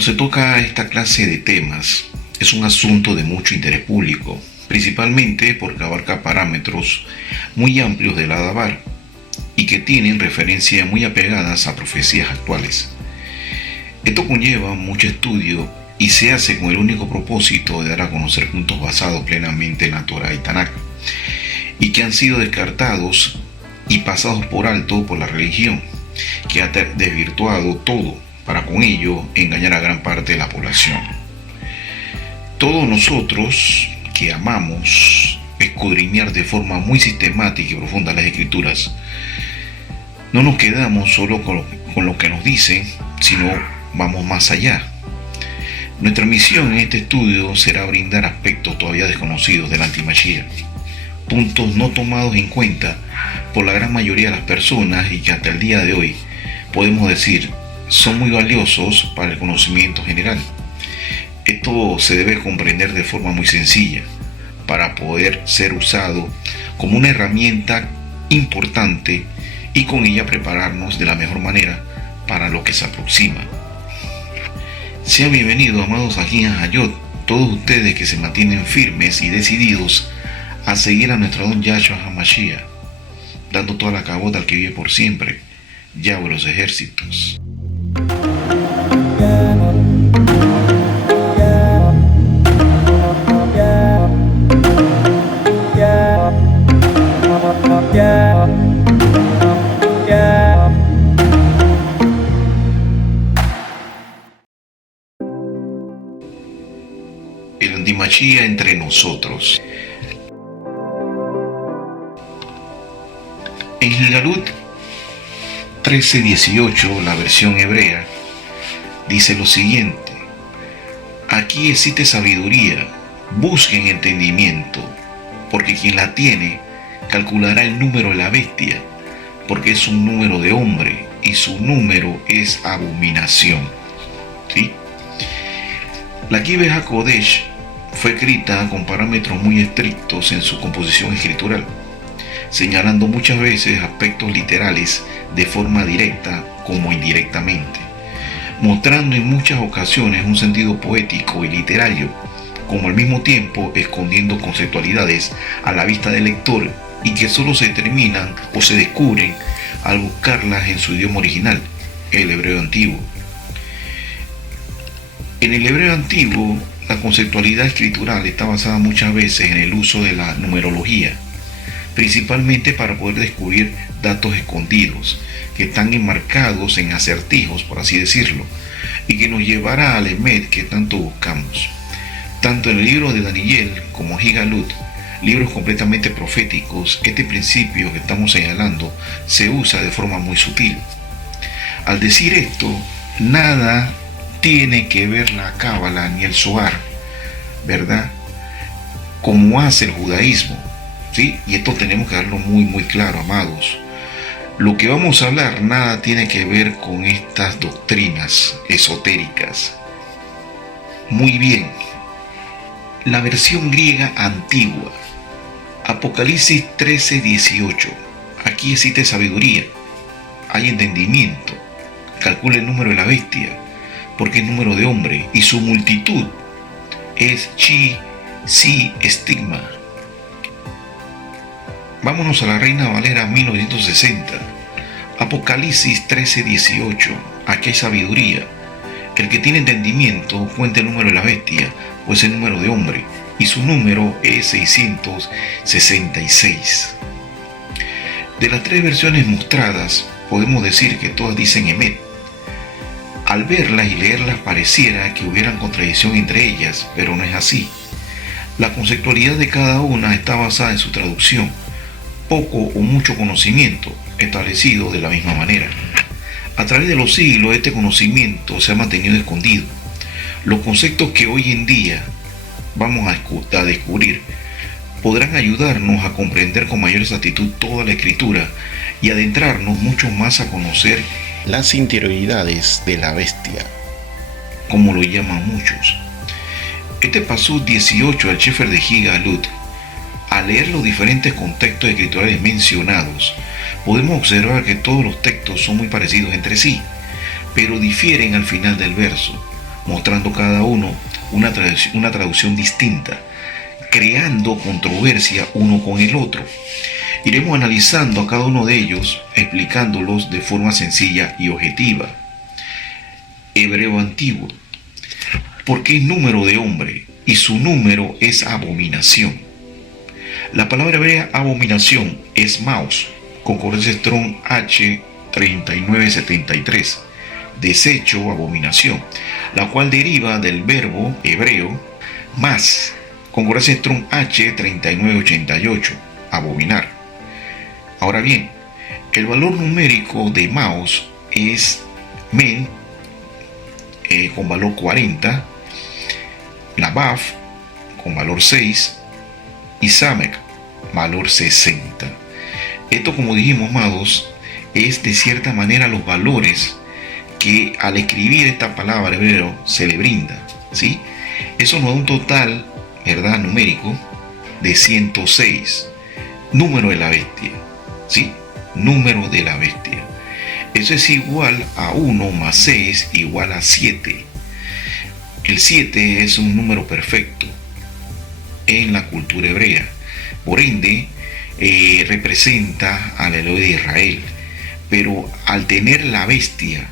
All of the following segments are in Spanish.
Cuando se toca esta clase de temas, es un asunto de mucho interés público, principalmente porque abarca parámetros muy amplios del Adabar y que tienen referencias muy apegadas a profecías actuales. Esto conlleva mucho estudio y se hace con el único propósito de dar a conocer puntos basados plenamente en la Torá y Tanakh, y que han sido descartados y pasados por alto por la religión, que ha desvirtuado todo para con ello engañar a gran parte de la población. Todos nosotros que amamos escudriñar de forma muy sistemática y profunda las escrituras, no nos quedamos solo con lo que nos dicen, sino vamos más allá. Nuestra misión en este estudio será brindar aspectos todavía desconocidos del anti-Mashiach, puntos no tomados en cuenta por la gran mayoría de las personas y que hasta el día de hoy podemos decir son muy valiosos para el conocimiento general. Esto se debe comprender de forma muy sencilla para poder ser usado como una herramienta importante y con ella prepararnos de la mejor manera para lo que se aproxima. Sean bienvenidos, amados Ajin Hayot, todos ustedes que se mantienen firmes y decididos a seguir a nuestro don Yahshua HaMashiach, dando toda la cabota al que vive por siempre, Yahweh de los ejércitos. El anti-Mashiach entre nosotros. En Galut 13:18, la versión hebrea, dice lo siguiente: aquí existe sabiduría, busquen entendimiento, porque quien la tiene calculará el número de la bestia, porque es un número de hombre y su número es abominación. ¿Sí? La Kibbutz HaKodesh fue escrita con parámetros muy estrictos en su composición escritural, señalando muchas veces aspectos literales de forma directa como indirectamente, mostrando en muchas ocasiones un sentido poético y literario, como al mismo tiempo escondiendo conceptualidades a la vista del lector y que solo se determinan o se descubren al buscarlas en su idioma original, el hebreo antiguo. En el hebreo antiguo, la conceptualidad escritural está basada muchas veces en el uso de la numerología, principalmente para poder descubrir datos escondidos que están enmarcados en acertijos, por así decirlo, y que nos llevará al Emet que tanto buscamos. Tanto en el libro de Daniel como Galut, libros completamente proféticos, este principio que estamos señalando se usa de forma muy sutil. Al decir esto, nada tiene que ver la Cábala ni el Zohar, ¿verdad?, como hace el judaísmo. ¿Sí? Y esto tenemos que darlo muy claro, amados. Lo que vamos a hablar nada tiene que ver con estas doctrinas esotéricas. Muy bien. La versión griega antigua, Apocalipsis 13:18. Aquí existe sabiduría, hay entendimiento, calcula el número de la bestia, porque es número de hombre, y su multitud es chi, si, estigma. Vámonos a la Reina Valera 1960. Apocalipsis 13:18. Aquí hay sabiduría. El que tiene entendimiento cuenta el número de la bestia, pues es el número de hombre, y su número es 666. De las tres versiones mostradas, podemos decir que todas dicen Emet. Al verlas y leerlas pareciera que hubieran contradicción entre ellas, pero no es así. La conceptualidad de cada una está basada en su traducción, poco o mucho conocimiento establecido de la misma manera. A través de los siglos este conocimiento se ha mantenido escondido. Los conceptos que hoy en día vamos a descubrir podrán ayudarnos a comprender con mayor exactitud toda la escritura y adentrarnos mucho más a conocer las interioridades de la bestia, como lo llaman muchos. Este pasú 18 al Sefer de Galut, al leer los diferentes contextos escriturales mencionados, podemos observar que todos los textos son muy parecidos entre sí, pero difieren al final del verso, mostrando cada uno una traducción distinta, creando controversia uno con el otro. Iremos analizando a cada uno de ellos, explicándolos de forma sencilla y objetiva. Hebreo antiguo. Porque es número de hombre y su número es abominación. La palabra hebrea abominación es Maos, concordancia Strong H 3973, desecho, abominación, la cual deriva del verbo hebreo más, concordancia Strong H 3988, abominar. Ahora bien, el valor numérico de Maos es Men, con valor 40, la Baf con valor 6 y Samek valor 60. Esto, como dijimos, amados, es de cierta manera los valores que al escribir esta palabra hebreo se le brinda, ¿sí? Eso nos da un total, ¿verdad?, numérico de 106, número de la bestia, ¿sí? Número de la bestia. Eso es igual a 1 más 6 igual a 7. El 7 es un número perfecto en la cultura hebrea. Por ende, representa al héroe de Israel. Pero al tener la bestia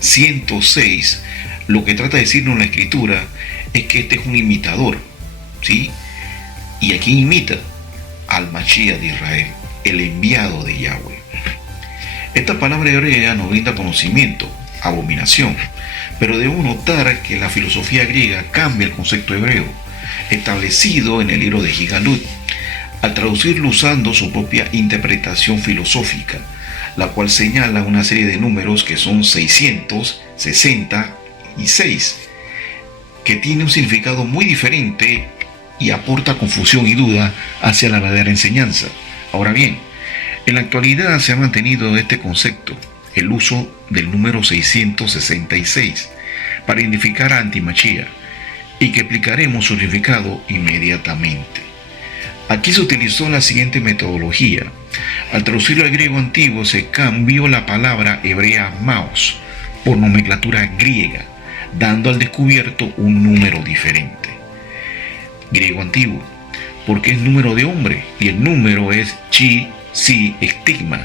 106, lo que trata de decirnos la escritura es que este es un imitador, ¿sí? ¿Y a quién imita? Al Mashiach de Israel, el enviado de Yahweh. Esta palabra hebrea nos brinda conocimiento, abominación, pero debemos notar que la filosofía griega cambia el concepto hebreo, establecido en el libro de Gigalut, al traducirlo usando su propia interpretación filosófica, la cual señala una serie de números que son 666, que tiene un significado muy diferente y aporta confusión y duda hacia la verdadera enseñanza. Ahora bien, en la actualidad se ha mantenido este concepto, el uso del número 666, para identificar a Antimachía, y que explicaremos su significado inmediatamente. Aquí se utilizó la siguiente metodología. Al traducirlo al griego antiguo se cambió la palabra hebrea Maos por nomenclatura griega, dando al descubierto un número diferente. Griego antiguo, porque es número de hombre y el número es chi, si, estigma.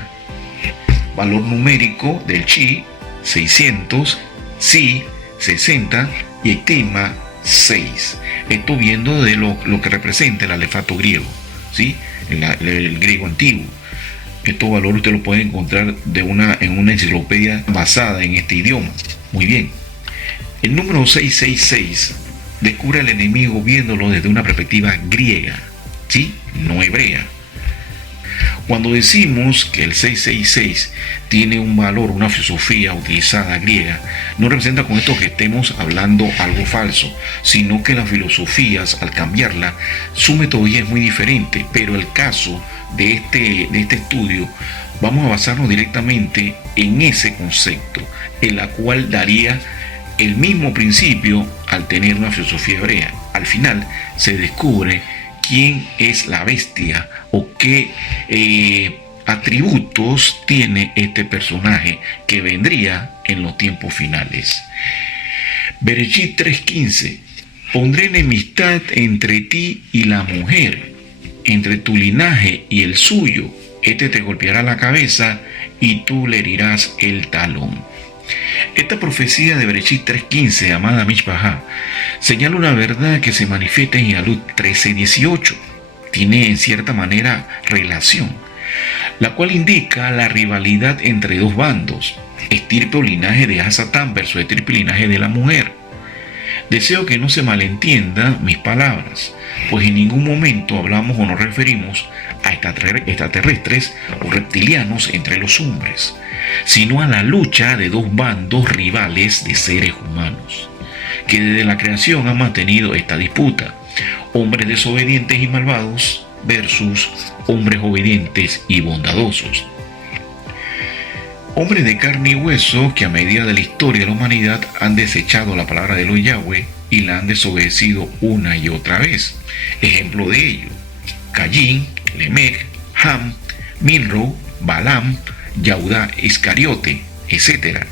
Valor numérico del chi, 600, si, 60 y estigma, 6. Esto viendo de lo que representa el alefato griego, ¿sí? El griego antiguo. Estos valores usted los puede encontrar en una enciclopedia basada en este idioma. Muy bien. El número 666 descubre al enemigo viéndolo desde una perspectiva griega, ¿sí? No hebrea. Cuando decimos que el 666 tiene un valor, una filosofía utilizada griega, no representa con esto que estemos hablando algo falso, sino que las filosofías, al cambiarla, su metodología es muy diferente. Pero el caso de este estudio, vamos a basarnos directamente en ese concepto, en la cual daría el mismo principio al tener una filosofía hebrea. Al final se descubre quién es la bestia o qué atributos tiene este personaje que vendría en los tiempos finales. Bereshit 3:15. Pondré enemistad entre ti y la mujer, entre tu linaje y el suyo. Este te golpeará la cabeza y tú le herirás el talón. Esta profecía de Bereshit 3:15, amada Mishpahá, señala una verdad que se manifiesta en Gigalut 13:18. Tiene en cierta manera relación, la cual indica la rivalidad entre dos bandos, estirpe o linaje de Hasatán versus estirpe y linaje de la mujer. Deseo que no se malentiendan mis palabras, pues en ningún momento hablamos o nos referimos a extraterrestres o reptilianos entre los hombres, sino a la lucha de dos bandos rivales de seres humanos, que desde la creación han mantenido esta disputa: hombres desobedientes y malvados versus hombres obedientes y bondadosos. Hombres de carne y hueso que a medida de la historia de la humanidad han desechado la palabra de los Yahweh y la han desobedecido una y otra vez. Ejemplo de ello: Caín, Lemech, Ham, Milro, Balaam, Yahudá Iscariote, etc.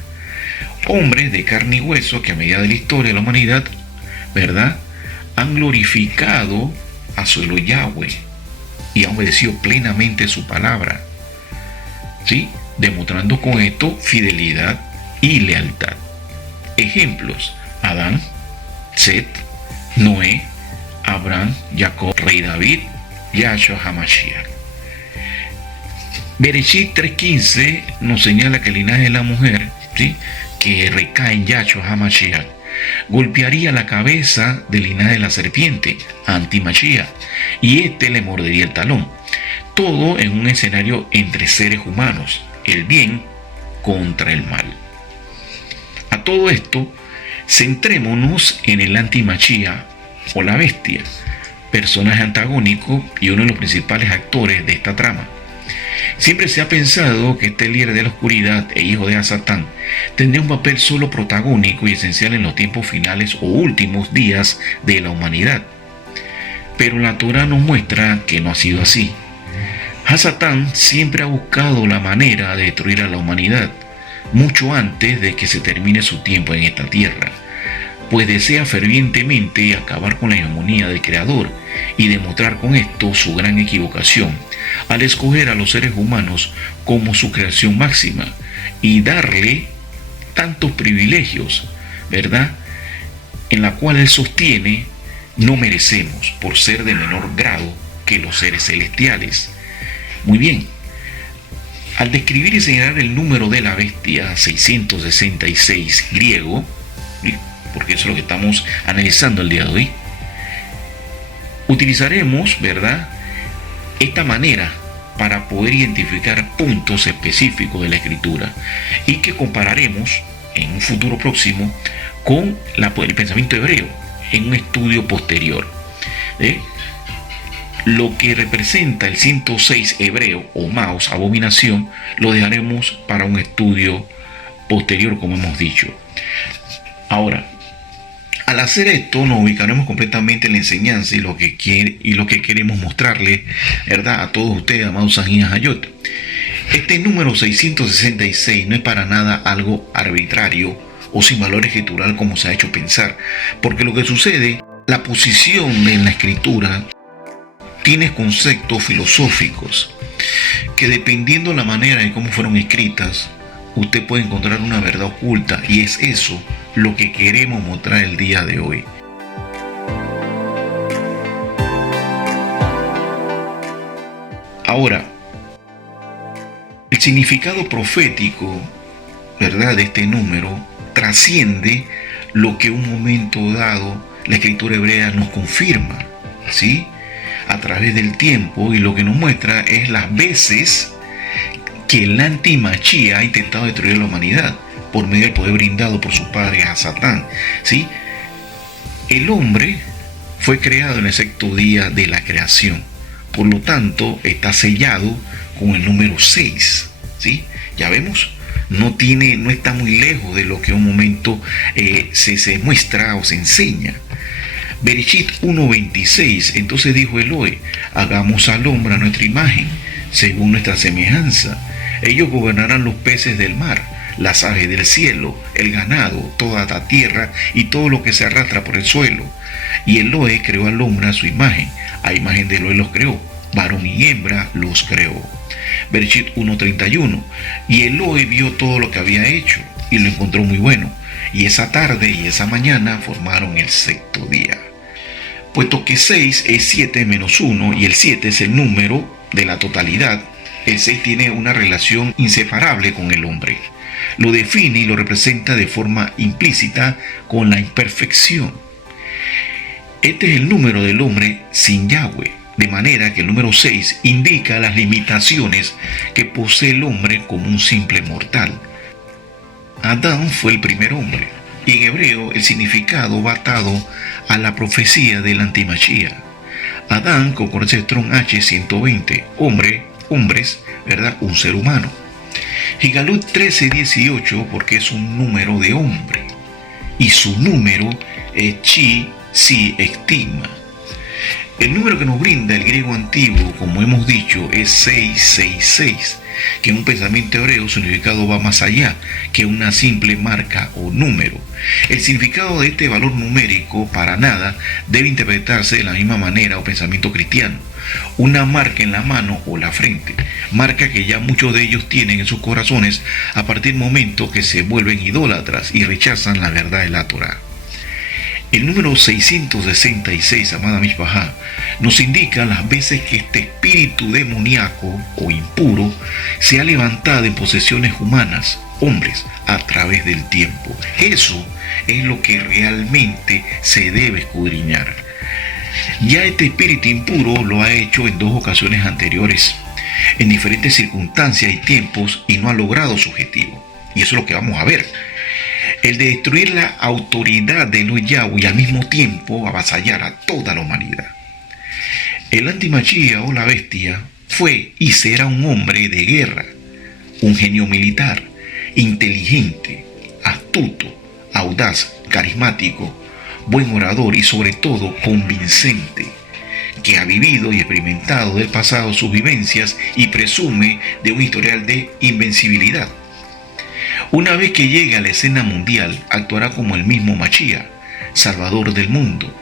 hombres de carne y hueso que a medida de la historia de la humanidad, ¿verdad?, han glorificado a su Elohim Yahweh y han obedecido plenamente su palabra, ¿sí?, demostrando con esto fidelidad y lealtad. Ejemplos: Adán, Set, Noé, Abraham, Jacob, Rey David, Yahshua HaMashiach. Bereshit 3:15 nos señala que el linaje de la mujer, ¿sí?, que recae en Yahshua HaMashiach, golpearía la cabeza del linaje de la serpiente, Anti-Mashiach, y este le mordería el talón. Todo en un escenario entre seres humanos, el bien contra el mal. A todo esto, centrémonos en el Anti-Mashiach o la bestia, personaje antagónico y uno de los principales actores de esta trama. Siempre se ha pensado que este líder de la oscuridad e hijo de Satán tendría un papel solo protagónico y esencial en los tiempos finales o últimos días de la humanidad. Pero la Torah nos muestra que no ha sido así. Satán siempre ha buscado la manera de destruir a la humanidad, mucho antes de que se termine su tiempo en esta tierra, pues desea fervientemente acabar con la hegemonía del Creador y demostrar con esto su gran equivocación al escoger a los seres humanos como su creación máxima y darle tantos privilegios, ¿verdad?, en la cual él sostiene no merecemos por ser de menor grado que los seres celestiales. Muy bien, al describir y señalar el número de la bestia 666 griego, porque eso es lo que estamos analizando el día de hoy, utilizaremos, ¿verdad?, esta manera para poder identificar puntos específicos de la escritura y que compararemos en un futuro próximo con el pensamiento hebreo en un estudio posterior. Lo que representa el 106 hebreo o Maos, abominación, lo dejaremos para un estudio posterior, como hemos dicho. Ahora, al hacer esto nos ubicaremos completamente en la enseñanza y lo que queremos mostrarle, ¿verdad?, a todos ustedes, amados Sajín Hayot. Este número 666 no es para nada algo arbitrario o sin valor escritural como se ha hecho pensar, porque lo que sucede, la posición en la escritura tiene conceptos filosóficos que, dependiendo de la manera en cómo fueron escritas, usted puede encontrar una verdad oculta, y es eso lo que queremos mostrar el día de hoy. Ahora, el significado profético, ¿verdad?, de este número trasciende lo que un momento dado la escritura hebrea nos confirma, ¿sí?, a través del tiempo, y lo que nos muestra es las veces que el Anti-Mashiach ha intentado destruir a la humanidad por medio del poder brindado por su padre a Satán, ¿sí? El hombre fue creado en el sexto día de la creación, por lo tanto está sellado con el número 6, ¿sí? Ya vemos, no está muy lejos de lo que un momento se muestra o se enseña. Bereshit 1:26, entonces dijo Elohe, hagamos al hombre a nuestra imagen, según nuestra semejanza. Ellos gobernarán los peces del mar, las aves del cielo, el ganado, toda la tierra y todo lo que se arrastra por el suelo. Y Elohe creó al hombre a su imagen, a imagen de Elohe los creó, varón y hembra los creó. Bereshit 1:31, y Elohe vio todo lo que había hecho y lo encontró muy bueno, y esa tarde y esa mañana formaron el sexto día. Puesto que 6 es 7 menos 1 y el 7 es el número de la totalidad, el 6 tiene una relación inseparable con el hombre. Lo define y lo representa de forma implícita con la imperfección. Este es el número del hombre sin Yahweh, de manera que el número 6 indica las limitaciones que posee el hombre como un simple mortal. Adán fue el primer hombre, y en hebreo el significado va atado a la profecía del Anti-Mashiach. Adán, concordancia Strong H 120, hombres, ¿verdad?, un ser humano. Higalut 13:18, porque es un número de hombre, y su número es Chi, Si, Estigma. El número que nos brinda el griego antiguo, como hemos dicho, es 666, que en un pensamiento hebreo su significado va más allá que una simple marca o número. El significado de este valor numérico para nada debe interpretarse de la misma manera o pensamiento cristiano. Una marca en la mano o la frente, marca que ya muchos de ellos tienen en sus corazones a partir del momento que se vuelven idólatras y rechazan la verdad de la Torá. El número 666, amada Mishpahá, nos indica las veces que este espíritu demoníaco o impuro se ha levantado en posesiones humanas, hombres, a través del tiempo. Eso es lo que realmente se debe escudriñar. Ya este espíritu impuro lo ha hecho en 2 ocasiones anteriores, en diferentes circunstancias y tiempos, y no ha logrado su objetivo. Y eso es lo que vamos a ver. El de destruir la autoridad de Elohim Yahweh y al mismo tiempo avasallar a toda la humanidad. El antimachía o la bestia fue y será un hombre de guerra, un genio militar, inteligente, astuto, audaz, carismático, buen orador y sobre todo convincente, que ha vivido y experimentado del pasado sus vivencias y presume de un historial de invencibilidad. Una vez que llegue a la escena mundial, actuará como el mismo Machía, salvador del mundo.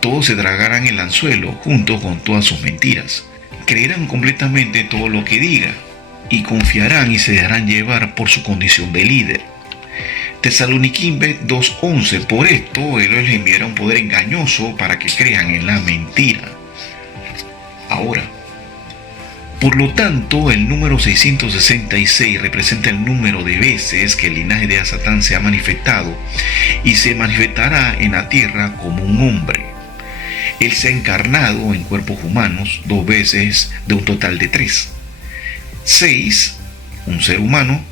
Todos se tragarán el anzuelo junto con todas sus mentiras. Creerán completamente todo lo que diga y confiarán y se dejarán llevar por su condición de líder. Tesalonicenses 2:11. Por esto Él les enviará un poder engañoso para que crean en la mentira. Ahora, por lo tanto, el número 666 representa el número de veces que el linaje de Satán se ha manifestado y se manifestará en la tierra como un hombre. Él se ha encarnado en cuerpos humanos 2 veces de un total de 3. 6, un ser humano,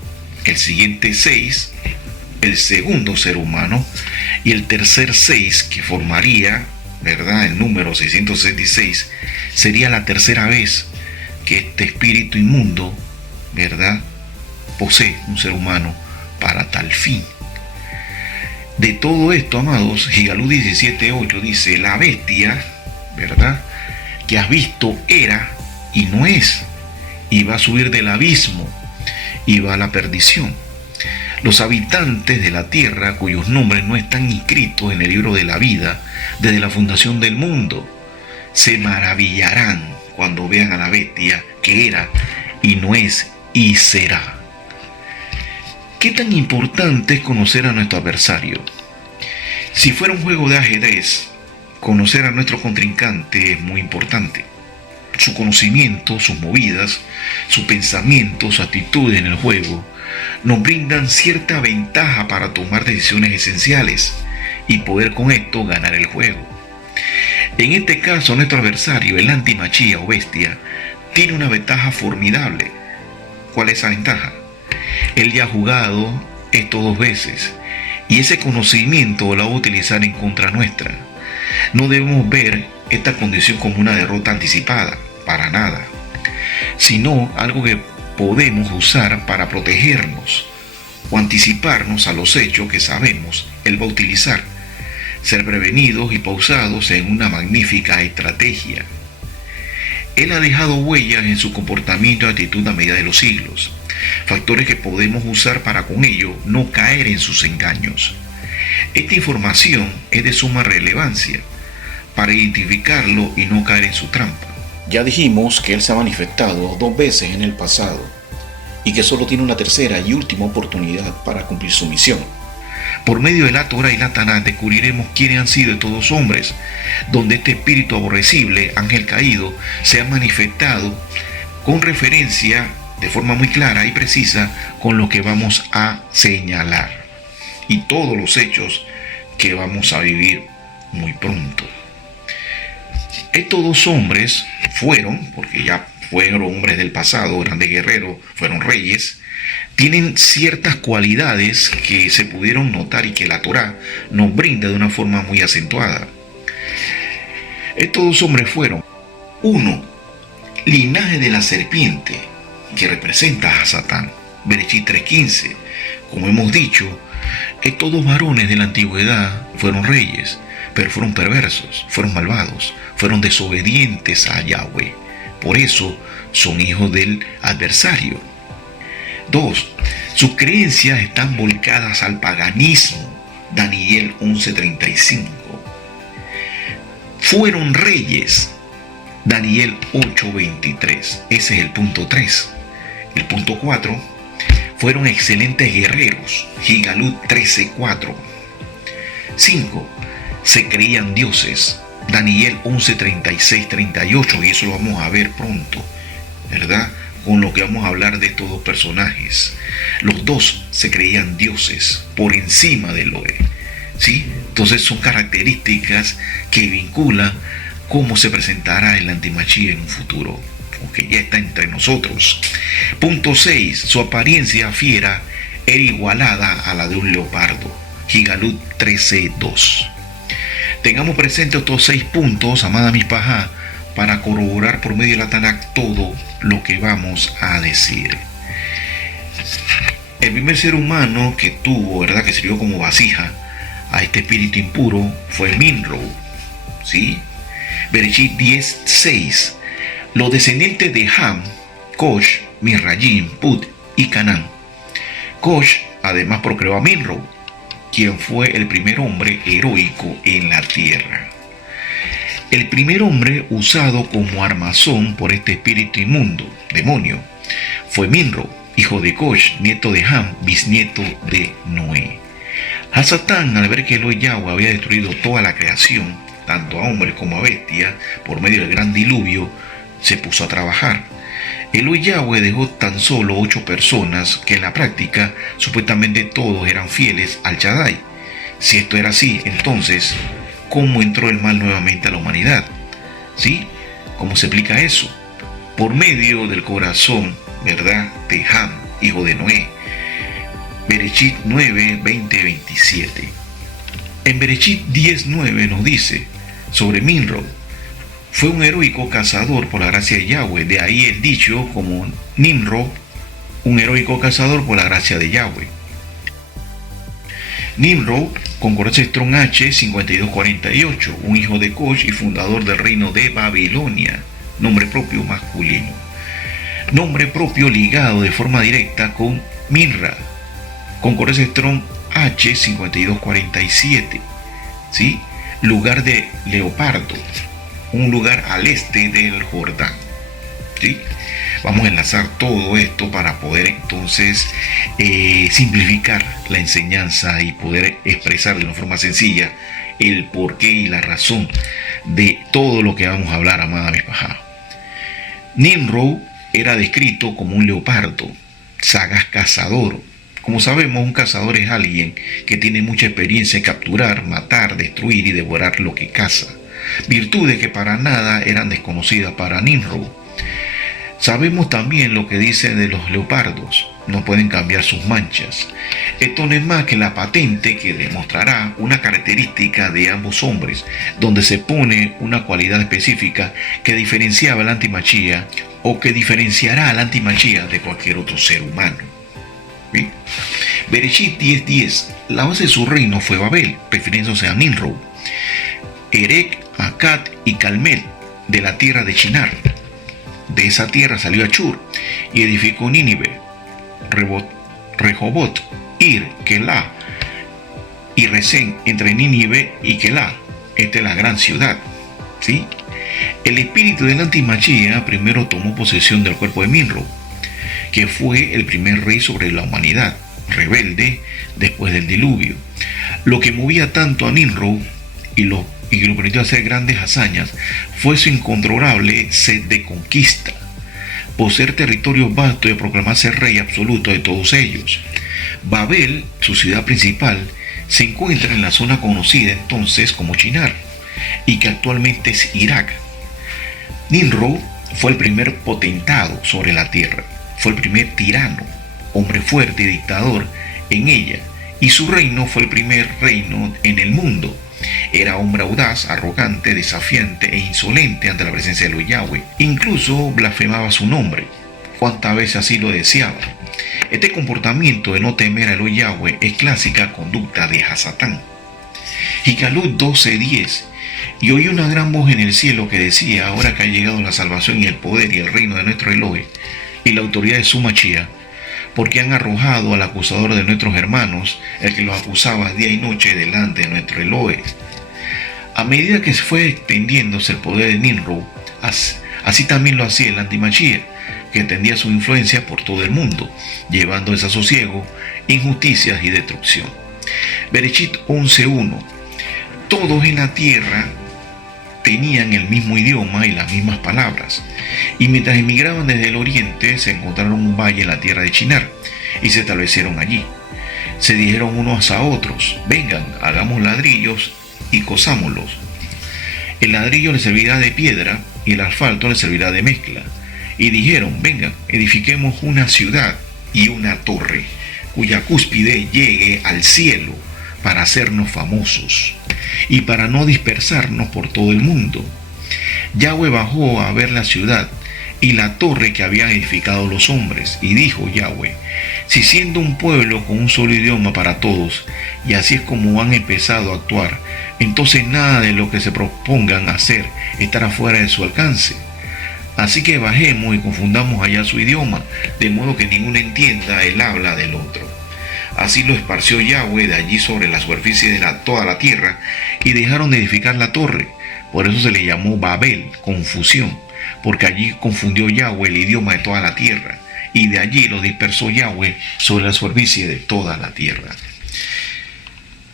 el siguiente 6, el segundo ser humano, y el tercer 6 que formaría, ¿verdad?, el número 666, sería la tercera vez que este espíritu inmundo, ¿verdad?, posee un ser humano para tal fin. De todo esto, amados, Gigalú 17:8 dice: la bestia, ¿verdad?, que has visto era y no es, y va a subir del abismo y va a la perdición. Los habitantes de la tierra cuyos nombres no están inscritos en el libro de la vida desde la fundación del mundo, se maravillarán cuando vean a la bestia que era y no es y será. ¿Qué tan importante es conocer a nuestro adversario? Si fuera un juego de ajedrez, conocer a nuestro contrincante es muy importante. Su conocimiento, sus movidas, su pensamiento, su actitud en el juego nos brindan cierta ventaja para tomar decisiones esenciales y poder con esto ganar el juego. En este caso, nuestro adversario, el antimachía o bestia, tiene una ventaja formidable. ¿Cuál es esa ventaja? Él ya ha jugado esto 2 veces y ese conocimiento lo va a utilizar en contra nuestra. No debemos ver esta condición como una derrota anticipada, para nada, sino algo que podemos usar para protegernos o anticiparnos a los hechos que sabemos Él va a utilizar. Ser prevenidos y pausados en una magnífica estrategia. Él ha dejado huellas en su comportamiento y actitud a medida de los siglos, factores que podemos usar para con ello no caer en sus engaños. Esta información es de suma relevancia para identificarlo y no caer en su trampa. Ya dijimos que Él se ha manifestado 2 veces en el pasado y que solo tiene una tercera y última oportunidad para cumplir su misión. Por medio de la Torah y la Tanaj descubriremos quiénes han sido estos hombres, donde este espíritu aborrecible, ángel caído, se ha manifestado con referencia de forma muy clara y precisa con lo que vamos a señalar y todos los hechos que vamos a vivir muy pronto. Estos 2 hombres fueron, porque ya fueron hombres del pasado, grandes guerreros, fueron reyes, tienen ciertas cualidades que se pudieron notar y que la Torá nos brinda de una forma muy acentuada. Estos 2 hombres fueron: 1, linaje de la serpiente, que representa a Satán, Bereshit 3:15. Como hemos dicho, estos 2 varones de la antigüedad fueron reyes, pero fueron perversos, fueron malvados, fueron desobedientes a Yahweh. Por eso son hijos del adversario. 2. Sus creencias están volcadas al paganismo. Daniel 11:35. Fueron reyes. Daniel 8:23. Ese es el punto 3. El punto 4. Fueron excelentes guerreros. Gigalut 13:4. 5. Se creían dioses. Daniel 11:36-38. Y eso lo vamos a ver pronto, ¿verdad? Con lo que vamos a hablar de estos dos personajes. Los dos se creían dioses por encima de Elohe, ¿sí? Entonces son características que vinculan cómo se presentará el antimachía en un futuro, porque ya está entre nosotros. Punto 6. Su apariencia fiera era igualada a la de un leopardo. Gigalut 13:2. Tengamos presente estos 6 puntos, amada Mishpajá, para corroborar por medio de la Tanakh todo lo que vamos a decir. El primer ser humano que tuvo, ¿verdad?, que sirvió como vasija a este espíritu impuro fue Nimrod, ¿sí? Bereshit 10:6. Los descendientes de Ham, Kosh, Misrayim, Put y Canaán. Kosh además procreó a Nimrod, quien fue el primer hombre heroico en la tierra. El primer hombre usado como armazón por este espíritu inmundo, demonio, fue Nimrod, hijo de Kosh, nieto de Ham, bisnieto de Noé. Hasatán, al ver que Elohe Yahweh había destruido toda la creación, tanto a hombres como a bestias, por medio del gran diluvio, se puso a trabajar. Elohe Yahweh dejó tan solo 8 personas que en la práctica supuestamente todos eran fieles al Shaddai. Si esto era así, entonces, ¿cómo entró el mal nuevamente a la humanidad? ¿Sí? ¿Cómo se explica eso? Por medio del corazón, ¿verdad?, de Ham, hijo de Noé. Bereshit 9, 20, 27. En Bereshit 10:9 nos dice sobre Nimrod: fue un heroico cazador por la gracia de Yahweh. De ahí el dicho como Nimrod, un heroico cazador por la gracia de Yahweh. Nimrod, concordancia Strong H 5248, un hijo de Kosh y fundador del reino de Babilonia. Nombre propio masculino. Nombre propio ligado de forma directa con Minra. Concordancia Strong H 5247, ¿sí? Lugar de leopardo, un lugar al este del Jordán, ¿sí? Vamos a enlazar todo esto para poder entonces simplificar la enseñanza y poder expresar de una forma sencilla el porqué y la razón de todo lo que vamos a hablar, amada Mishpajá. Nimrod era descrito como un leopardo, sagaz cazador. Como sabemos, un cazador es alguien que tiene mucha experiencia en capturar, matar, destruir y devorar lo que caza. Virtudes que para nada eran desconocidas para Nimrod. Sabemos también lo que dice de los leopardos: no pueden cambiar sus manchas. Esto no es más que la patente que demostrará una característica de ambos hombres, donde se pone una cualidad específica que diferenciaba al antimachía o que diferenciará al antimachía de cualquier otro ser humano. ¿Sí? Bereshit 10:10. La base de su reino fue Babel, refiriéndose a Nimrod, Erech, Akkad y Calmel, de la tierra de Shinar. De esa tierra salió Achur y edificó Nínive, Rehobot, Ir, Kelá y Resén, entre Nínive y Kelá. Esta es la gran ciudad, ¿sí? El espíritu del antimachía primero tomó posesión del cuerpo de Nimrod, que fue el primer rey sobre la humanidad, rebelde después del diluvio. Lo que movía tanto a Nimrod y lo permitió hacer grandes hazañas fue su incontrolable sed de conquista, poseer territorios vastos y proclamarse rey absoluto de todos ellos. Babel, su ciudad principal, se encuentra en la zona conocida entonces como Shinar y que actualmente es Irak. Nimrod fue el primer potentado sobre la tierra, fue el primer tirano, hombre fuerte y dictador en ella, y su reino fue el primer reino en el mundo. Era hombre audaz, arrogante, desafiante e insolente ante la presencia de Elohe Yahweh. Incluso blasfemaba su nombre, cuantas veces así lo deseaba. Este comportamiento de no temer a Elohe Yahweh es clásica conducta de Hasatán. Gigalut 12:10. Y oí una gran voz en el cielo que decía: ahora que ha llegado la salvación y el poder y el reino de nuestro Elohe y la autoridad de su Machía, porque han arrojado al acusador de nuestros hermanos, el que los acusaba día y noche delante de nuestro Elohe. A medida que fue extendiéndose el poder de Nimrod, así también lo hacía el antimachía, que extendía su influencia por todo el mundo, llevando desasosiego, injusticias y destrucción. Bereshit 11:1. Todos en la tierra tenían el mismo idioma y las mismas palabras, y mientras emigraban desde el oriente se encontraron un valle en la tierra de Shinar y se establecieron allí. Se dijeron unos a otros: vengan, hagamos ladrillos y cosámoslos. El ladrillo les servirá de piedra y el asfalto les servirá de mezcla. Y dijeron: vengan, edifiquemos una ciudad y una torre, cuya cúspide llegue al cielo, para hacernos famosos y para no dispersarnos por todo el mundo. Yahweh bajó a ver la ciudad y la torre que habían edificado los hombres, y dijo Yahweh: si siendo un pueblo con un solo idioma para todos, y así es como han empezado a actuar, entonces nada de lo que se propongan hacer estará fuera de su alcance. Así que bajemos y confundamos allá su idioma, de modo que ninguno entienda el habla del otro. Así lo esparció Yahweh de allí sobre la superficie de toda la tierra, y dejaron de edificar la torre. Por eso se le llamó Babel, confusión, porque allí confundió Yahweh el idioma de toda la tierra, y de allí lo dispersó Yahweh sobre la superficie de toda la tierra.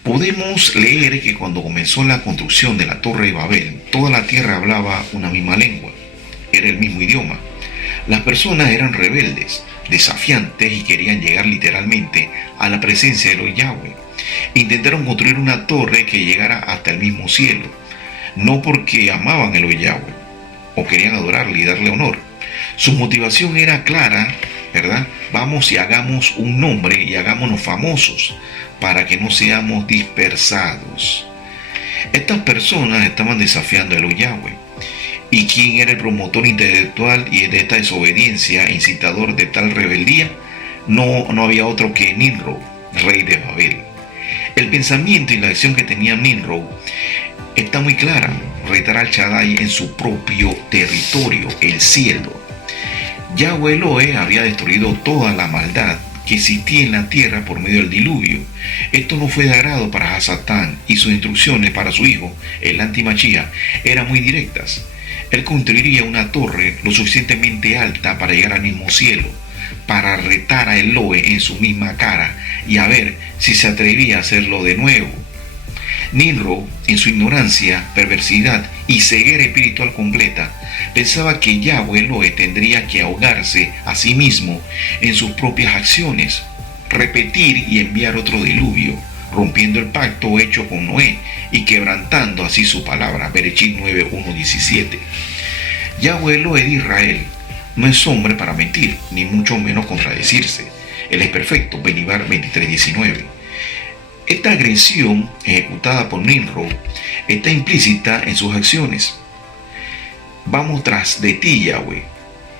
Podemos leer que cuando comenzó la construcción de la torre de Babel, toda la tierra hablaba una misma lengua, era el mismo idioma. Las personas eran rebeldes, desafiantes y querían llegar literalmente a la presencia de los Yahweh. Intentaron construir una torre que llegara hasta el mismo cielo, no porque amaban a los Yahweh o querían adorarle y darle honor. Su motivación era clara, ¿verdad? Vamos y hagamos un nombre y hagámonos famosos para que no seamos dispersados. Estas personas estaban desafiando a los Yahweh. ¿Y quién era el promotor intelectual y de esta desobediencia e incitador de tal rebeldía? No había otro que Nimrod, rey de Babel. El pensamiento y la acción que tenía Nimrod está muy clara: retar al Shaddai en su propio territorio, el cielo. Yahweh Elohe había destruido toda la maldad que existía en la tierra por medio del diluvio. Esto no fue de agrado para Satán, y sus instrucciones para su hijo, el antimachía, eran muy directas. Él construiría una torre lo suficientemente alta para llegar al mismo cielo, para retar a Elohe en su misma cara y a ver si se atrevía a hacerlo de nuevo. Nimrod, en su ignorancia, perversidad y ceguera espiritual completa, pensaba que Yahweh Elohe tendría que ahogarse a sí mismo en sus propias acciones, repetir y enviar otro diluvio, rompiendo el pacto hecho con Noé y quebrantando así su palabra. Bereshit 9:1-17. Yahweh Elohe de Israel no es hombre para mentir, ni mucho menos contradecirse. Él es perfecto. Benibar 23:19. Esta agresión ejecutada por Nimrod está implícita en sus acciones. Vamos tras de ti, Yahweh.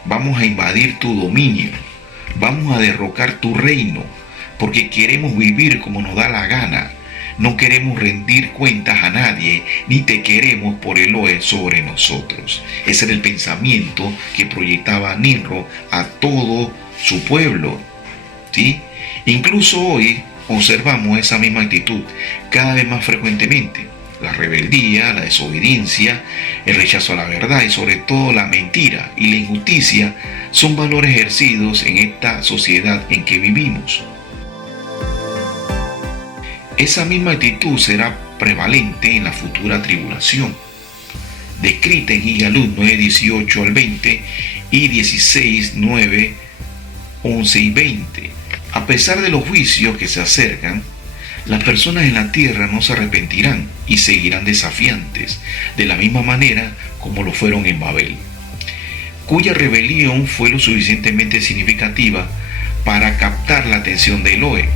Vamos a invadir tu dominio. Vamos a derrocar tu reino, porque queremos vivir como nos da la gana. No queremos rendir cuentas a nadie, ni te queremos por Elohe sobre nosotros. Ese era el pensamiento que proyectaba Nimrod a todo su pueblo, ¿sí? Incluso hoy observamos esa misma actitud cada vez más frecuentemente. La rebeldía, la desobediencia, el rechazo a la verdad y sobre todo la mentira y la injusticia son valores ejercidos en esta sociedad en que vivimos. Esa misma actitud será prevalente en la futura tribulación, descrita en Gigalut 9:18-20 y 16:9-11 y 20. A pesar de los juicios que se acercan, las personas en la tierra no se arrepentirán y seguirán desafiantes, de la misma manera como lo fueron en Babel, cuya rebelión fue lo suficientemente significativa para captar la atención de Elohe.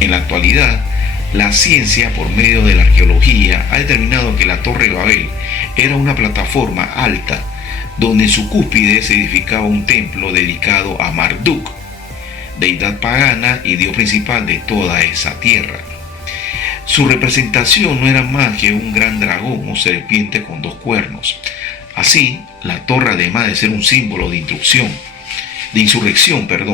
En la actualidad, la ciencia, por medio de la arqueología, ha determinado que la Torre de Babel era una plataforma alta, donde en su cúspide se edificaba un templo dedicado a Marduk, deidad pagana y dios principal de toda esa tierra. Su representación no era más que un gran dragón o serpiente con dos cuernos. Así, la torre, además de ser un símbolo de insurrección,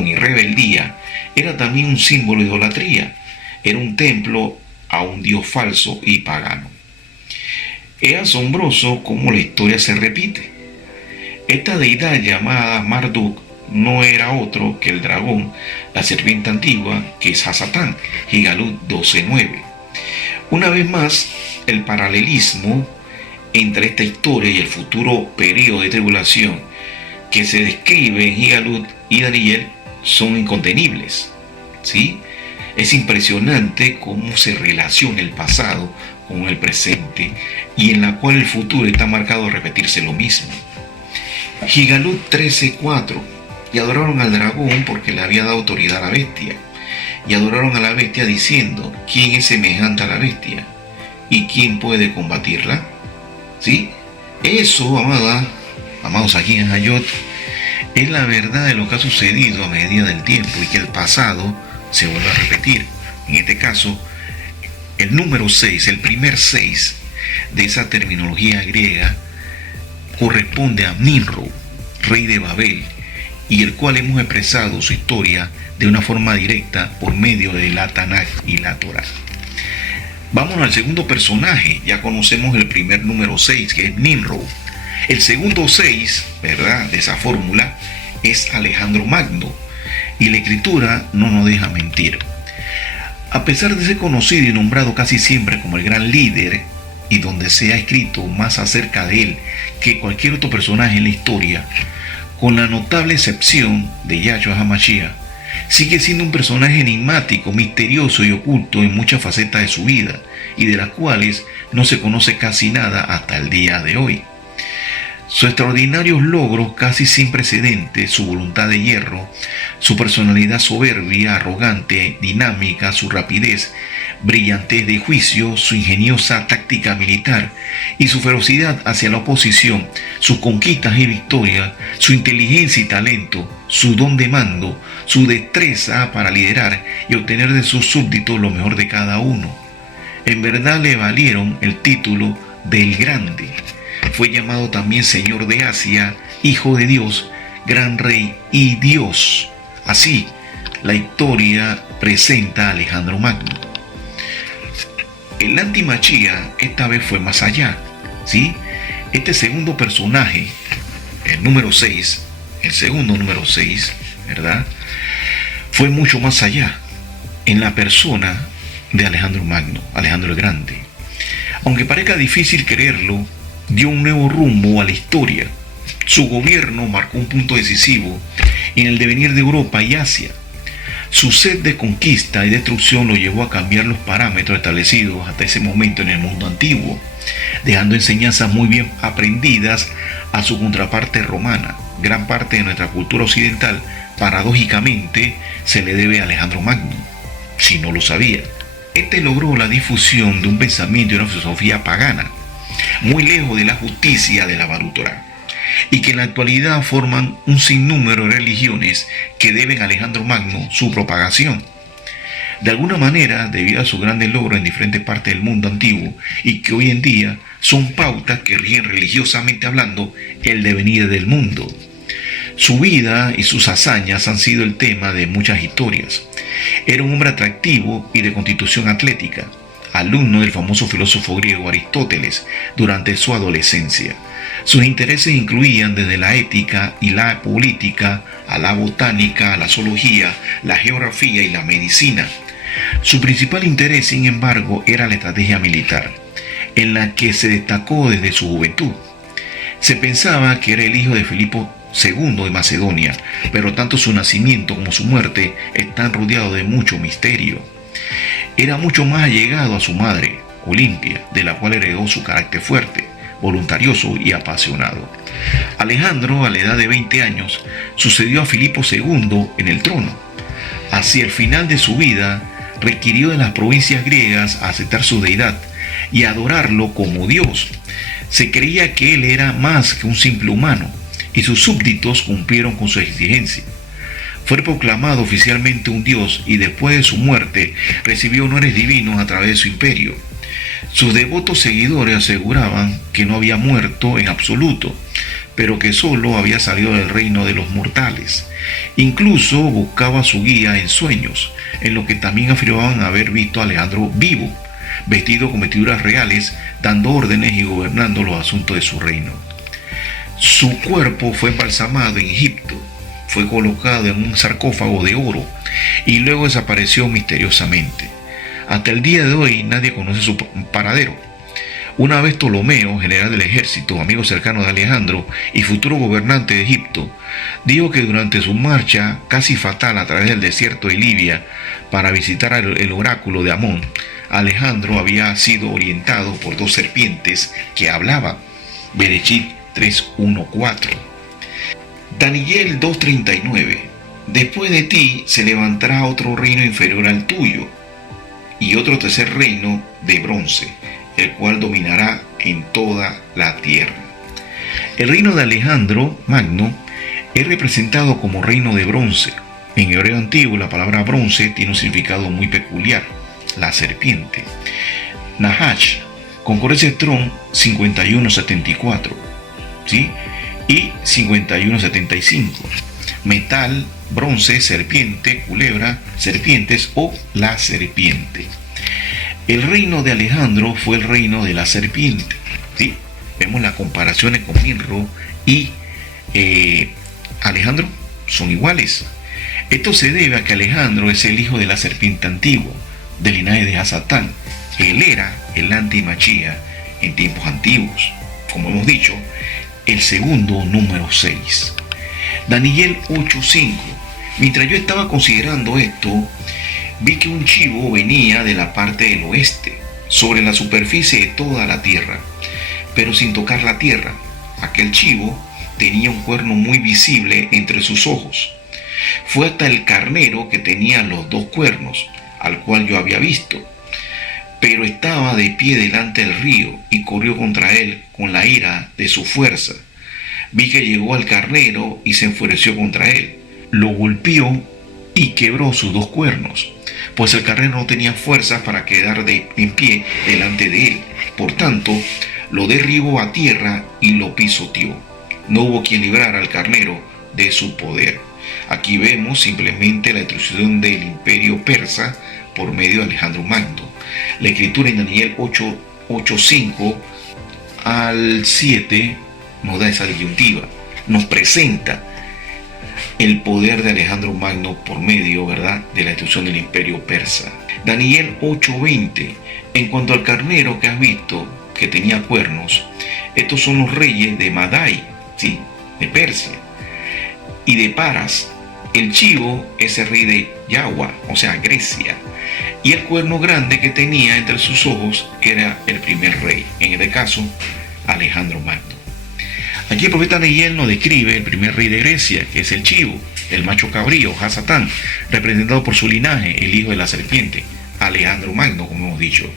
y rebeldía, era también un símbolo de idolatría. Era un templo a un dios falso y pagano. Es asombroso cómo la historia se repite. Esta deidad llamada Marduk no era otro que el dragón, la serpiente antigua, que es Hasatán, Gigalut 12:9. Una vez más, el paralelismo entre esta historia y el futuro periodo de tribulación que se describe en Gigalut y Daniel son incontenibles, ¿sí? Es impresionante cómo se relaciona el pasado con el presente y en la cual el futuro está marcado a repetirse lo mismo. Gigalut 13:4. Y adoraron al dragón porque le había dado autoridad a la bestia. Y adoraron a la bestia diciendo: ¿quién es semejante a la bestia? ¿Y quién puede combatirla? ¿Sí? Eso, amados aquí en Hayot, es la verdad de lo que ha sucedido a medida del tiempo y que el pasado se vuelve a repetir. En este caso, el número 6, el primer 6 de esa terminología griega, corresponde a Nimrod, rey de Babel, y el cual hemos expresado su historia de una forma directa por medio de la Tanaj y la Torah. Vámonos al segundo personaje. Ya conocemos el primer número 6, que es Nimrod. El segundo 6, de esa fórmula, es Alejandro Magno, y la escritura no nos deja mentir. A pesar de ser conocido y nombrado casi siempre como el gran líder, y donde se ha escrito más acerca de él que cualquier otro personaje en la historia, con la notable excepción de Yahshua HaMashiach, sigue siendo un personaje enigmático, misterioso y oculto en muchas facetas de su vida, y de las cuales no se conoce casi nada hasta el día de hoy. Sus extraordinarios logros casi sin precedentes, su voluntad de hierro, su personalidad soberbia, arrogante, dinámica, su rapidez, brillantez de juicio, su ingeniosa táctica militar y su ferocidad hacia la oposición, sus conquistas y victorias, su inteligencia y talento, su don de mando, su destreza para liderar y obtener de sus súbditos lo mejor de cada uno. En verdad le valieron el título del Grande. Fue llamado también Señor de Asia, Hijo de Dios, Gran Rey y Dios. Así, la historia presenta a Alejandro Magno. El anti-Mashiach esta vez fue más allá, ¿sí? Este segundo personaje, el número 6, el segundo número 6, fue mucho más allá en la persona de Alejandro Magno, Alejandro el Grande. Aunque parezca difícil creerlo, dio un nuevo rumbo a la historia. Su gobierno marcó un punto decisivo en el devenir de Europa y Asia. Su sed de conquista y destrucción lo llevó a cambiar los parámetros establecidos hasta ese momento en el mundo antiguo, dejando enseñanzas muy bien aprendidas a su contraparte romana. Gran parte de nuestra cultura occidental, paradójicamente, se le debe a Alejandro Magno, si no lo sabía. Este logró la difusión de un pensamiento y una filosofía pagana, muy lejos de la justicia de la Barut Torah, y que en la actualidad forman un sinnúmero de religiones que deben a Alejandro Magno su propagación. De alguna manera, debido a sus grandes logros en diferentes partes del mundo antiguo, y que hoy en día son pautas que rigen religiosamente hablando el devenir del mundo. Su vida y sus hazañas han sido el tema de muchas historias. Era un hombre atractivo y de constitución atlética, alumno del famoso filósofo griego Aristóteles durante su adolescencia. Sus intereses incluían desde la ética y la política, a la botánica, a la zoología, la geografía y la medicina. Su principal interés, sin embargo, era la estrategia militar, en la que se destacó desde su juventud. Se pensaba que era el hijo de Filipo II de Macedonia, pero tanto su nacimiento como su muerte están rodeados de mucho misterio. Era mucho más allegado a su madre, Olimpia, de la cual heredó su carácter fuerte, voluntarioso y apasionado. Alejandro, a la edad de 20 años, sucedió a Filipo II en el trono. Hacia el final de su vida, requirió de las provincias griegas aceptar su deidad y adorarlo como Dios. Se creía que él era más que un simple humano, y sus súbditos cumplieron con su exigencia. Fue proclamado oficialmente un dios y después de su muerte recibió honores divinos a través de su imperio. Sus devotos seguidores aseguraban que no había muerto en absoluto, pero que solo había salido del reino de los mortales. Incluso buscaba su guía en sueños, en lo que también afirmaban haber visto a Alejandro vivo, vestido con vestiduras reales, dando órdenes y gobernando los asuntos de su reino. Su cuerpo fue embalsamado en Egipto, fue colocado en un sarcófago de oro y luego desapareció misteriosamente. Hasta el día de hoy nadie conoce su paradero. Una vez Ptolomeo, general del ejército, amigo cercano de Alejandro y futuro gobernante de Egipto, dijo que durante su marcha casi fatal a través del desierto de Libia para visitar el oráculo de Amón, Alejandro había sido orientado por dos serpientes que hablaban. Berechit 3:1-4. Daniel 2:39. Después de ti se levantará otro reino inferior al tuyo, y otro tercer reino de bronce, el cual dominará en toda la tierra. El reino de Alejandro Magno es representado como reino de bronce. En hebreo antiguo la palabra bronce tiene un significado muy peculiar, la serpiente. Nahash, concordancia Strong 5174, ¿sí? Y 5175. Metal, bronce, serpiente, culebra, serpientes o la serpiente. El reino de Alejandro fue el reino de la serpiente, ¿sí? Vemos las comparaciones con Nimrod y Alejandro son iguales. Esto se debe a que Alejandro es el hijo de la serpiente antigua, del linaje de Hasatán. Él era el antimachía en tiempos antiguos. Como hemos dicho, el segundo número 6. Daniel 8:5. Mientras yo estaba considerando esto, vi que un chivo venía de la parte del oeste, sobre la superficie de toda la tierra, pero sin tocar la tierra. Aquel chivo tenía un cuerno muy visible entre sus ojos. Fue hasta el carnero que tenía los dos cuernos, al cual yo había visto, pero estaba de pie delante del río y corrió contra él con la ira de su fuerza. Vi que llegó al carnero y se enfureció contra él, lo golpeó y quebró sus dos cuernos, pues el carnero no tenía fuerzas para quedar en pie delante de él. Por tanto, lo derribó a tierra y lo pisoteó. No hubo quien librara al carnero de su poder. Aquí vemos simplemente la destrucción del imperio persa por medio de Alejandro Magno. La escritura en Daniel 8:5 al 7 nos da esa disyuntiva, nos presenta el poder de Alejandro Magno por medio, ¿verdad?, de la destrucción del imperio persa. Daniel 8:20. En cuanto al carnero que has visto, que tenía cuernos, estos son los reyes de Madai, ¿sí?, de Persia, y de Paras. El chivo es el rey de Yahua, o sea, Grecia, y el cuerno grande que tenía entre sus ojos era el primer rey, en este caso, Alejandro Magno. Aquí el profeta Daniel nos describe el primer rey de Grecia, que es el chivo, el macho cabrío, Hasatán, representado por su linaje, el hijo de la serpiente, Alejandro Magno, como hemos dicho.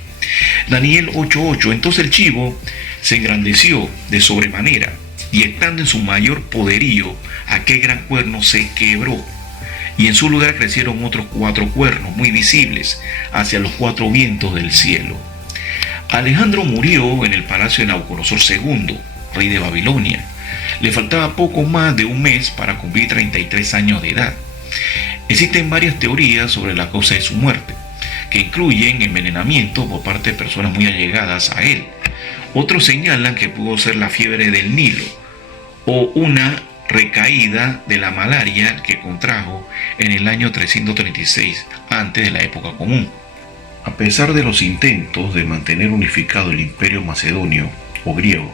Daniel 8:8. Entonces el chivo se engrandeció de sobremanera, y estando en su mayor poderío, aquel gran cuerno se quebró, y en su lugar crecieron otros 4 cuernos muy visibles hacia los 4 vientos del cielo. Alejandro murió en el palacio de Nabucodonosor II, rey de Babilonia. Le faltaba poco más de un mes para cumplir 33 años de edad. Existen varias teorías sobre la causa de su muerte, que incluyen envenenamiento por parte de personas muy allegadas a él. Otros señalan que pudo ser la fiebre del Nilo o una recaída de la malaria que contrajo en el año 336 antes de la época común. A pesar de los intentos de mantener unificado el imperio macedonio o griego,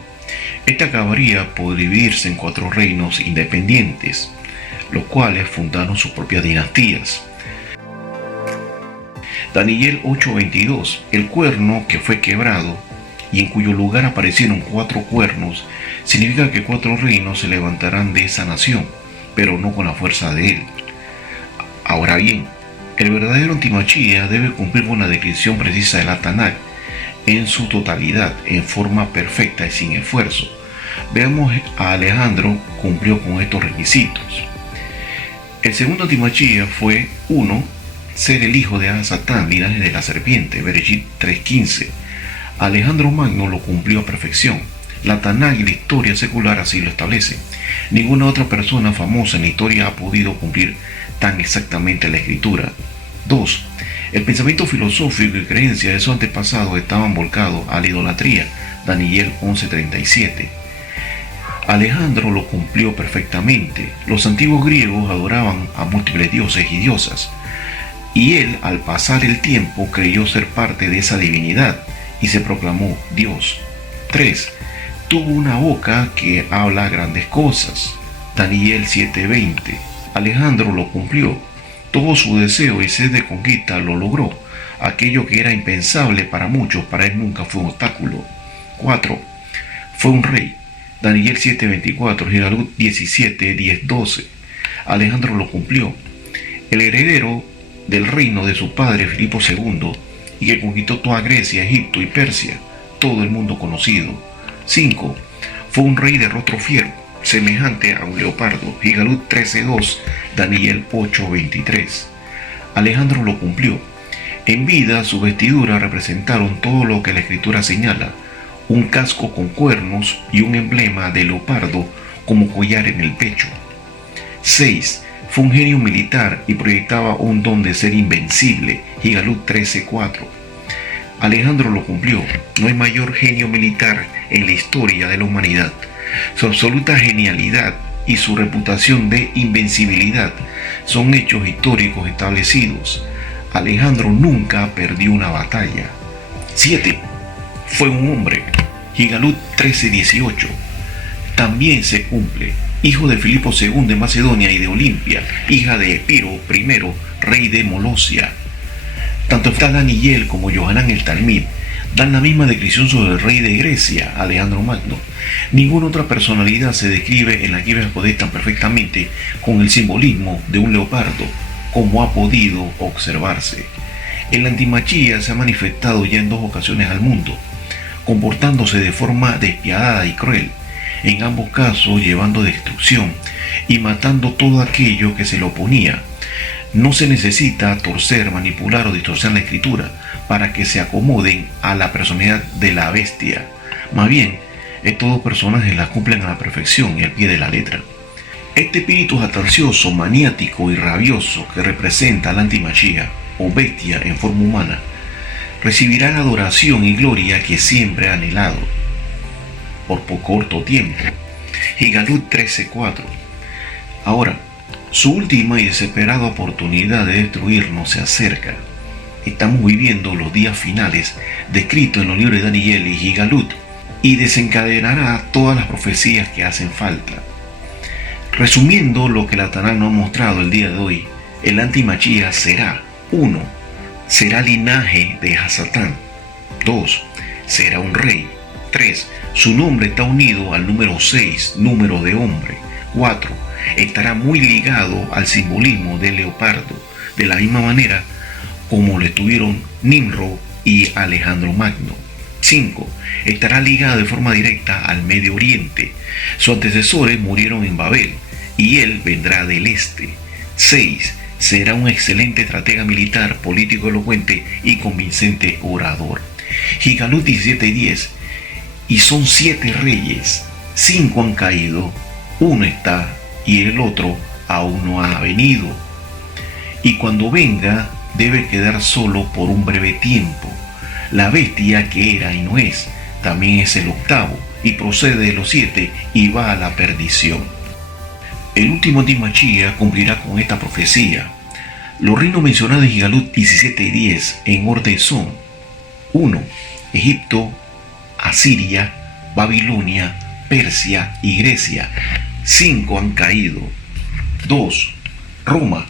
este acabaría por dividirse en 4 reinos independientes, los cuales fundaron sus propias dinastías. Daniel 8:22. El cuerno que fue quebrado y en cuyo lugar aparecieron 4 cuernos significa que 4 reinos se levantarán de esa nación, pero no con la fuerza de él. Ahora bien, el verdadero antimachía debe cumplir con la descripción precisa de la Tanakh en su totalidad, en forma perfecta y sin esfuerzo. Veamos, a Alejandro cumplió con estos requisitos. El segundo Antimachía fue 1. Ser el hijo de Satán, linaje de la serpiente, Bereshit 3.15. Alejandro Magno lo cumplió a perfección. La Tanaj y la historia secular así lo establece. Ninguna otra persona famosa en la historia ha podido cumplir tan exactamente la escritura. 2. El pensamiento filosófico y creencias de sus antepasados estaban volcados a la idolatría, Daniel 11.37. Alejandro lo cumplió perfectamente. Los antiguos griegos adoraban a múltiples dioses y diosas, y él, al pasar el tiempo, creyó ser parte de esa divinidad y se proclamó Dios. 3. Tuvo una boca que habla grandes cosas, Daniel 7.20. Alejandro lo cumplió. Todo su deseo y sed de conquista lo logró. Aquello que era impensable para muchos, para él nunca fue un obstáculo. 4. Fue un rey, Daniel 7.24, Gigalut 17.10-12. Alejandro lo cumplió. El heredero del reino de su padre Filipo II, y que conquistó toda Grecia, Egipto y Persia, todo el mundo conocido. 5. Fue un rey de rostro fiero, semejante a un leopardo, Gigalut 13.2, Daniel 8.23. Alejandro lo cumplió. En vida, sus vestiduras representaron todo lo que la escritura señala: un casco con cuernos y un emblema de leopardo como collar en el pecho. 6. Fue un genio militar y proyectaba un don de ser invencible, Gigalut 13.4. Alejandro lo cumplió. No hay mayor genio militar en la historia de la humanidad. Su absoluta genialidad y su reputación de invencibilidad son hechos históricos establecidos. Alejandro nunca perdió una batalla. 7. Fue un hombre, Gigalut 13.18. También se cumple. Hijo de Filipo II de Macedonia y de Olimpia, hija de Epiro I, rey de Molosia. Tanto Daniel como Yohanan el Talmid dan la misma descripción sobre el rey de Grecia, Alejandro Magno. Ninguna otra personalidad se describe en la Biblia Judía tan perfectamente con el simbolismo de un leopardo como ha podido observarse. El antimachía se ha manifestado ya en 2 ocasiones al mundo, comportándose de forma despiadada y cruel, en ambos casos llevando destrucción y matando todo aquello que se le oponía. No se necesita torcer, manipular o distorsionar la escritura para que se acomoden a la personalidad de la bestia. Más bien, estos 2 personajes la cumplen a la perfección y al pie de la letra. Este espíritu jactancioso, maniático y rabioso que representa al antimachía o bestia en forma humana, recibirá la adoración y gloria que siempre ha anhelado por corto tiempo. Gigalut 13.4. Ahora, su última y desesperada oportunidad de destruirnos se acerca. Estamos viviendo los días finales descritos en los libros de Daniel y Gigalut, y desencadenará todas las profecías que hacen falta. Resumiendo lo que la Tanaj nos ha mostrado el día de hoy, el antimachía será: 1. Será linaje de Satán. 2. Será un rey. 3. Su nombre está unido al número 6, número de hombre. 4. Estará muy ligado al simbolismo del leopardo, de la misma manera como lo estuvieron Nimrod y Alejandro Magno. 5. Estará ligado de forma directa al Medio Oriente. Sus antecesores murieron en Babel y él vendrá del este. 6. Será un excelente estratega militar, político elocuente y convincente orador. Gigalut 17.10. Y son 7 reyes, 5 han caído, 1 está y el otro aún no ha venido. Y cuando venga debe quedar solo por un breve tiempo. La bestia que era y no es, también es el 8º y procede de los 7 y va a la perdición. El último antimachía cumplirá con esta profecía. Los reinos mencionados en Gigalut 17.10 en orden son: 1. Egipto, Asiria, Babilonia, Persia y Grecia. 5 han caído. 2. Roma,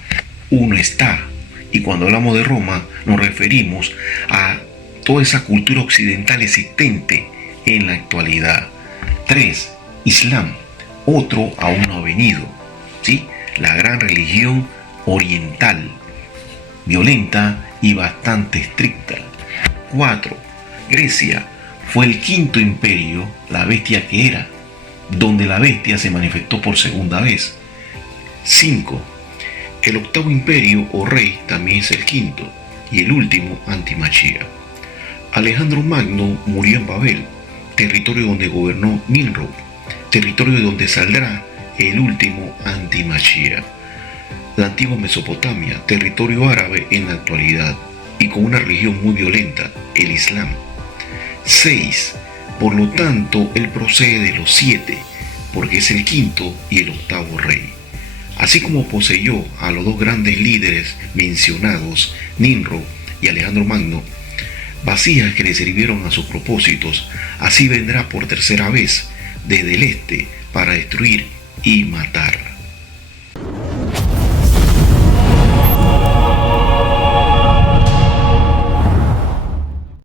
1 está. Y cuando hablamos de Roma nos referimos a toda esa cultura occidental existente en la actualidad. 3. Islam, otro aún no ha venido. ¿Sí? La gran religión oriental, violenta y bastante estricta. 4. Grecia, fue el 5.º imperio, la bestia que era, donde la bestia se manifestó por segunda vez. 5. El octavo imperio o rey también es el quinto y el último antimachía. Alejandro Magno murió en Babel, territorio donde gobernó Nimrod, territorio de donde saldrá el último antimachía. La antigua Mesopotamia, territorio árabe en la actualidad y con una religión muy violenta, el Islam. 6. Por lo tanto, él procede de los 7, porque es el quinto y el octavo rey. Así como poseyó a los dos grandes líderes mencionados, Nimrod y Alejandro Magno, vasijas que le sirvieron a sus propósitos, así vendrá por tercera vez desde el este para destruir y matar.